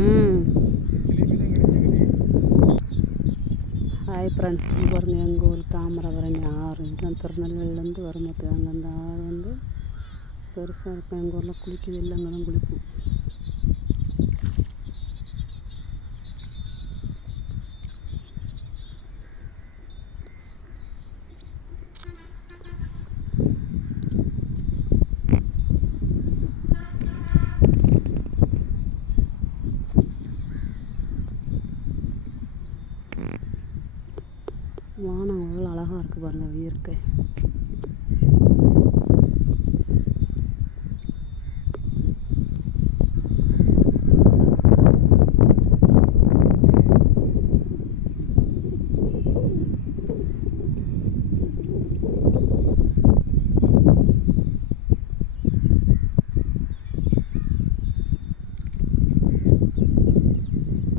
ம். Hi friends, பாருங்கள் எங்கள் ஊர் தாமிரபரணி ஆறு. இதுதான் திருநெல்வேலிலேருந்து வரும்போது அங்கே அந்த ஆறு வந்து பெருசாக இருக்கும். எங்கள் ஊரில் குளிக்குது இல்லை, அங்கே தான் குளிப்போம். வானம் எவ்வளோ அழகாக இருக்குது பாருங்கள், இயற்கை.